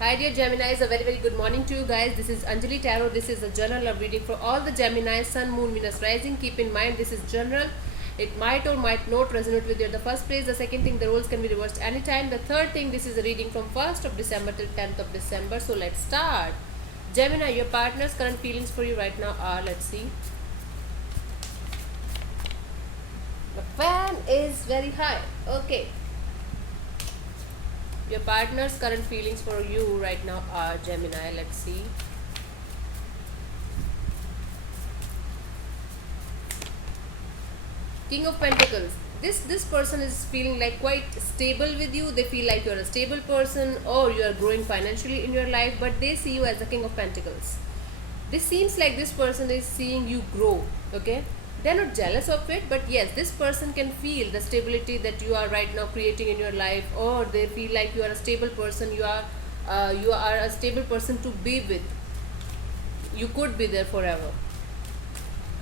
Hi dear Geminis, a very good morning to you guys. This is Anjali Tarot. This is a general love reading for all the Gemini, Sun, Moon, Venus, Rising. Keep in mind this is general. It might or might not resonate with you at the first place. The second thing, the roles can be reversed anytime. The third thing, this is a reading from 1st of December till 10th of December. So let's start. Gemini, your partner's current feelings for you right now are, let's see. The fan is very high. Okay. Your partner's current feelings for you right now are, Gemini. Let's see. King of Pentacles. This person is feeling like quite stable with you. They feel like you're a stable person or you are growing financially in your life, but they see you as the King of Pentacles. This seems like this person is seeing you grow. Okay, they're not jealous of it, but yes, this person can feel the stability that you are right now creating in your life, or they feel like you are a stable person. You are a stable person to be with. You could be there forever,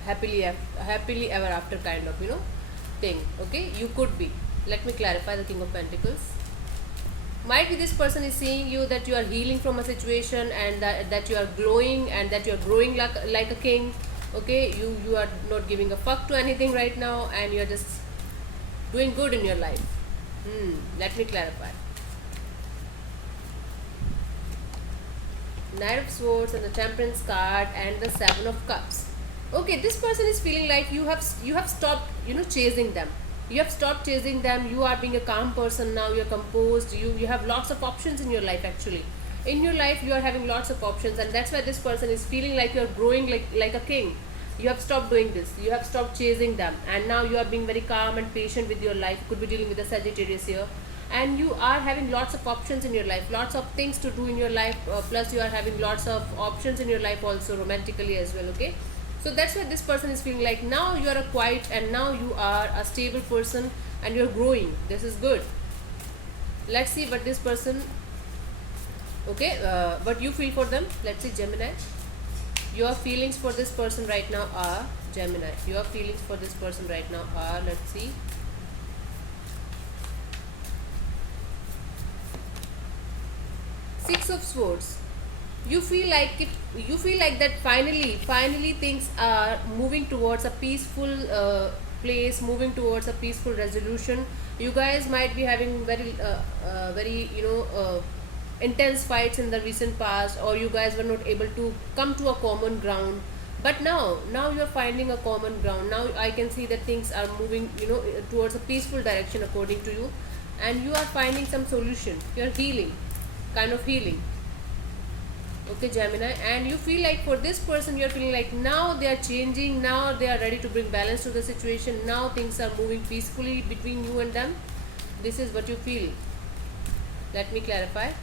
happily ever after kind of thing. Okay, you could be. Let me clarify the King of Pentacles. Might be this person is seeing you that you are healing from a situation, and that you are glowing and that you are growing like a king. Okay, you are not giving a fuck to anything right now, and you are just doing good in your life. Let me clarify. Knight of Swords and the Temperance card and the Seven of Cups. Okay, this person is feeling like you have stopped chasing them. You have stopped chasing them. You are being a calm person now. You're composed. You have lots of options in your life. Actually, in your life you are having lots of options, and that's why this person is feeling like you're growing like a king. You have stopped doing this. You have stopped chasing them, and now you are being very calm and patient with your life. You could be dealing with a Sagittarius here, and you are having lots of options in your life, lots of things to do in your life, plus you are having lots of options in your life also romantically as well. Okay, so that's why this person is feeling like now you are a quiet, and now you are a stable person, and you're growing. This is good. Let's see what this person, okay, what you feel for them. Let's see, Gemini. Your feelings for this person right now are, Gemini, your feelings for this person right now are, let's see. Six of Swords. You feel like it. You feel like that. Finally, things are moving towards a peaceful place, moving towards a peaceful resolution. You guys might be having very intense fights in the recent past, or you guys were not able to come to a common ground. But now you are finding a common ground. Now I can see that things are moving, towards a peaceful direction according to you, and you are finding some solution. You are healing, kind of healing. Okay, Gemini, and you feel like for this person you're feeling like now they are changing, now they are ready to bring balance to the situation, now things are moving peacefully between you and them. This is what you feel. Let me clarify.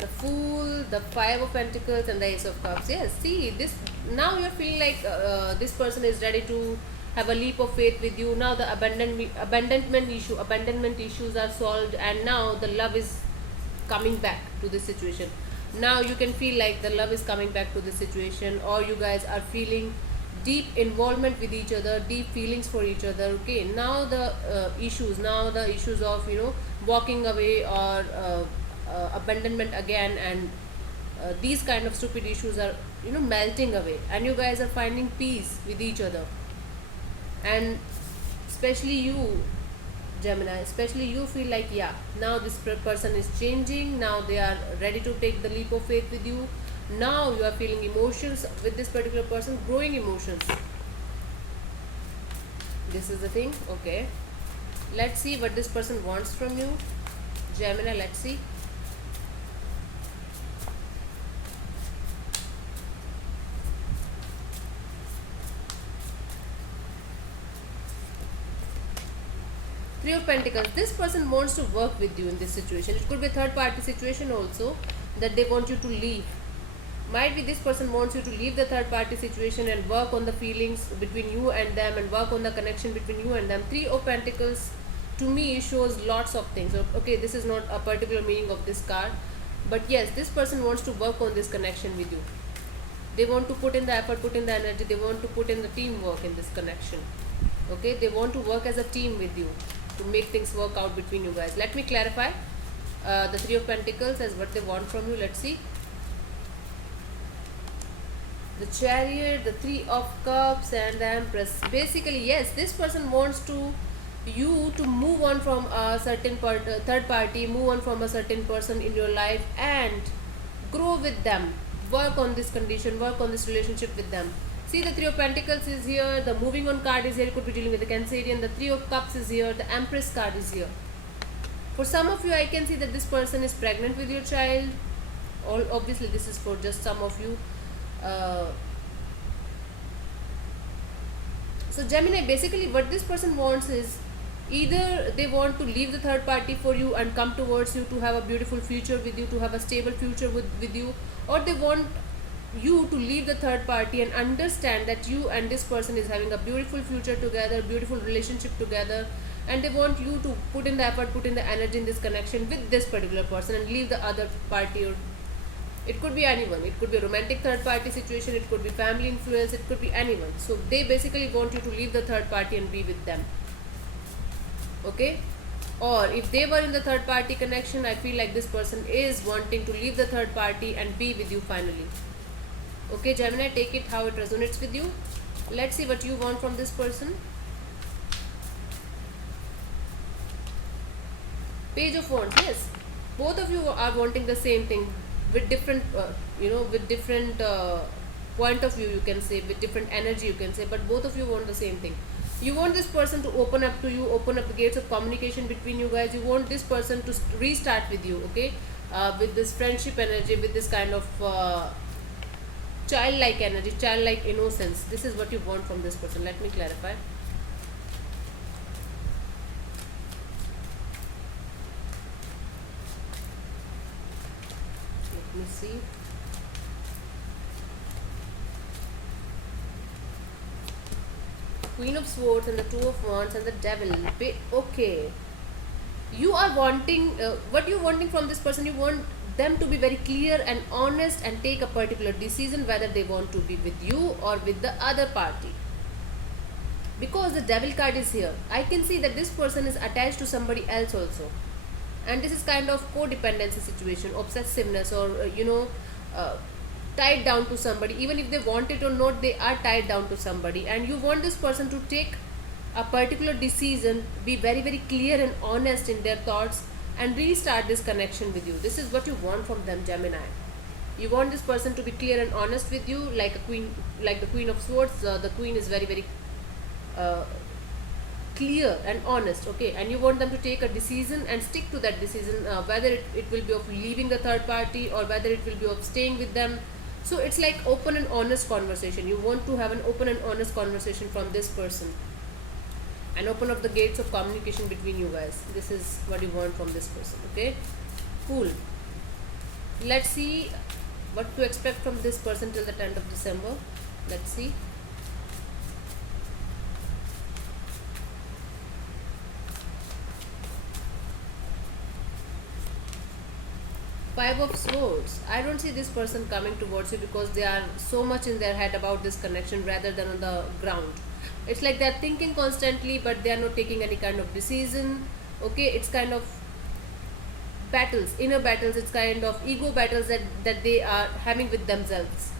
The Fool, the Five of Pentacles, and the Ace of Cups. Yes, see this. Now you're feeling like this person is ready to have a leap of faith with you. Now the abandonment issues are solved, and now the love is coming back to this situation. Now you can feel like the love is coming back to this situation, or you guys are feeling deep involvement with each other, deep feelings for each other. Okay, now the issues of walking away, or abandonment again, and these kind of stupid issues are melting away, and you guys are finding peace with each other. And especially you, Gemini, especially you feel like, yeah, now this person is changing, now they are ready to take the leap of faith with you. Now you are feeling emotions with this particular person, growing emotions. This is the thing. Okay, let's see what this person wants from you, Gemini. Let's see. Three of Pentacles. This person wants to work with you in this situation. It could be a third party situation also, that they want you to leave. Might be this person wants you to leave the third party situation and work on the feelings between you and them, and work on the connection between you and them. Three of Pentacles to me shows lots of things. Okay, this is not a particular meaning of this card, but yes, this person wants to work on this connection with you. They want to put in the effort, put in the energy. They want to put in the teamwork in this connection. Okay, they want to work as a team with you. to make things work out between you guys. Let me clarify the Three of Pentacles as what they want from you. Let's see. The Chariot, the Three of Cups, and the Empress. Basically, yes, this person wants you to move on from a certain third party, move on from a certain person in your life, and grow with them. Work on this condition, work on this relationship with them. See, the Three of Pentacles is here, the moving on card is here, you could be dealing with the Cancerian, the Three of Cups is here, the Empress card is here. For some of you, I can see that this person is pregnant with your child. Obviously, this is for just some of you. So Gemini, basically what this person wants is either they want to leave the third party for you and come towards you to have a beautiful future with you, to have a stable future with you, or they want you to leave the third party and understand that you and this person is having a beautiful future together, beautiful relationship together, and they want you to put in the effort, put in the energy in this connection with this particular person and leave the other party. Or it could be anyone, it could be a romantic third party situation, it could be family influence, it could be anyone. So they basically want you to leave the third party and be with them. Okay, or if they were in the third party connection, I feel like this person is wanting to leave the third party and be with you finally. Okay, Gemini, take it how it resonates with you. Let's see what you want from this person. Page of Wands. Yes, both of you are wanting the same thing with different with different point of view, you can say, with different energy, you can say, but both of you want the same thing. You want this person to open up to you, open up the gates of communication between you guys. You want this person to restart with you, okay, with this friendship energy, with this kind of childlike energy, childlike innocence. This is what you want from this person. Let me clarify. Let me see. Queen of Swords and the Two of Wands and the Devil. Okay, you are wanting what you wanting from this person. You want them to be very clear and honest and take a particular decision whether they want to be with you or with the other party. Because the Devil card is here, I can see that this person is attached to somebody else also, and this is kind of codependency situation, obsessiveness, or tied down to somebody. Even if they want it or not, they are tied down to somebody, and you want this person to take a particular decision, be very very clear and honest in their thoughts, and restart this connection with you. This is what you want from them, Gemini. You want this person to be clear and honest with you, like a queen, like the Queen of Swords. The queen is very very clear and honest, okay, and you want them to take a decision and stick to that decision, whether it will be of leaving the third party or whether it will be of staying with them. So it's like open and honest conversation. You want to have an open and honest conversation from this person and open up the gates of communication between you guys. This is what you want from this person. Okay, cool. Let's see what to expect from this person till the 10th of December. Let's see. Five of Swords. I don't see this person coming towards you because they are so much in their head about this connection rather than on the ground. It's like they're thinking constantly, but they are not taking any kind of decision. Okay, it's kind of battles, inner battles. It's kind of ego battles that they are having with themselves,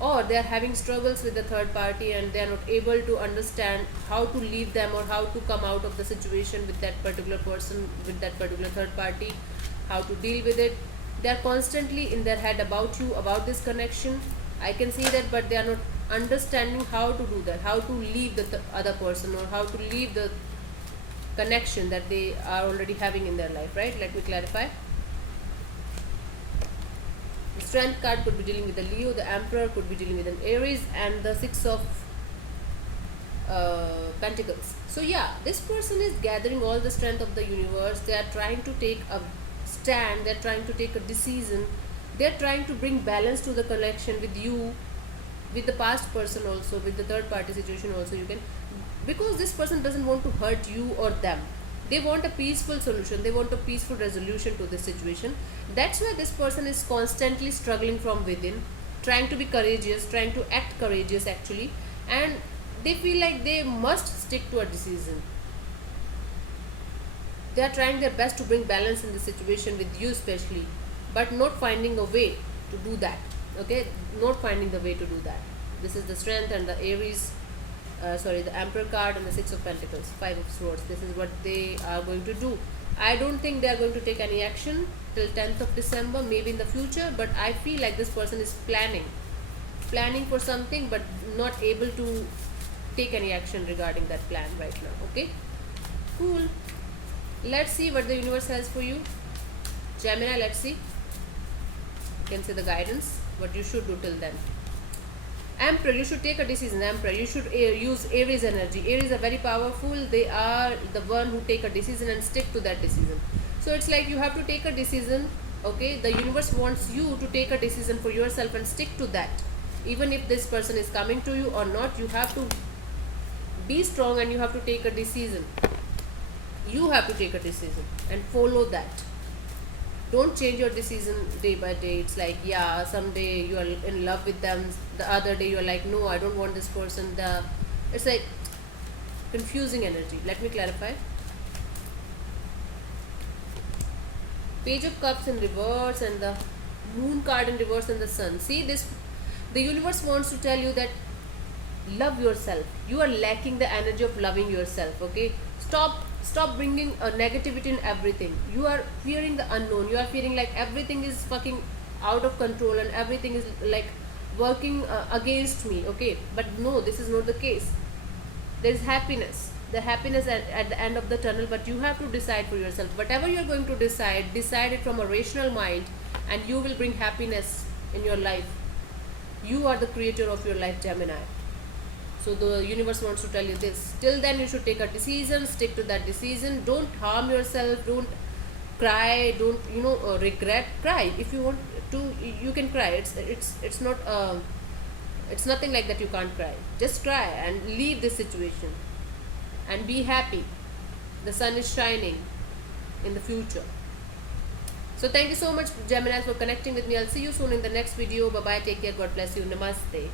or they are having struggles with the third party and they are not able to understand how to leave them or how to come out of the situation with that particular person, with that particular third party, how to deal with it. They are constantly in their head about you, about this connection. I can see that, but they are not understanding how to do that, how to leave the other person, or how to leave the connection that they are already having in their life, right? Let me clarify. The Strength card could be dealing with the Leo, the Emperor could be dealing with an Aries, and the Six of Pentacles. So yeah, this person is gathering all the strength of the universe. They are trying to take a stand, they're trying to take a decision, they're trying to bring balance to the connection with you, with the past person also, with the third party situation also. You can, because this person doesn't want to hurt you or them. They want a peaceful solution, they want a peaceful resolution to this situation. That's why this person is constantly struggling from within, trying to be courageous, trying to act courageous actually, and they feel like they must stick to a decision. They are trying their best to bring balance in the situation with you especially, but not finding a way to do that. Okay, not finding the way to do that. This is the Strength and the Aries, the Emperor card and the Six of Pentacles, Five of Swords. This is what they are going to do. I don't think they are going to take any action till 10th of December, maybe in the future, but I feel like this person is planning for something, but not able to take any action regarding that plan right now. Okay, cool. Let's see what the universe has for you, Gemini. Let's see. You can say the guidance, what you should do till then. Emperor, you should take a decision. Emperor, you should use Aries energy. Aries are very powerful. They are the one who take a decision and stick to that decision. So it's like you have to take a decision. Okay, the universe wants you to take a decision for yourself and stick to that. Even if this person is coming to you or not, you have to be strong and you have to take a decision. You have to take a decision and follow that. Don't change your decision day by day. It's like, yeah, someday you are in love with them, the other day you are like, no, I don't want this person. It's like confusing energy. Let me clarify. Page of Cups in reverse and the Moon card in reverse and the Sun. See this, the universe wants to tell you that love yourself. You are lacking the energy of loving yourself. Okay, stop bringing a negativity in everything. You are fearing the unknown. You are feeling like everything is fucking out of control and everything is like working against me. Okay, but no, this is not the case. There is happiness, the happiness at the end of the tunnel, but you have to decide for yourself. Whatever you are going to decide it from a rational mind, and you will bring happiness in your life. You are the creator of your life, Gemini. So the universe wants to tell you this. Till then, you should take a decision, stick to that decision. Don't harm yourself. Don't cry. Don't regret. Cry if you want to. You can cry. It's not it's nothing like that. You can't cry. Just cry and leave this situation and be happy. The sun is shining in the future. So thank you so much, Geminis, for connecting with me. I'll see you soon in the next video. Bye bye. Take care. God bless you. Namaste.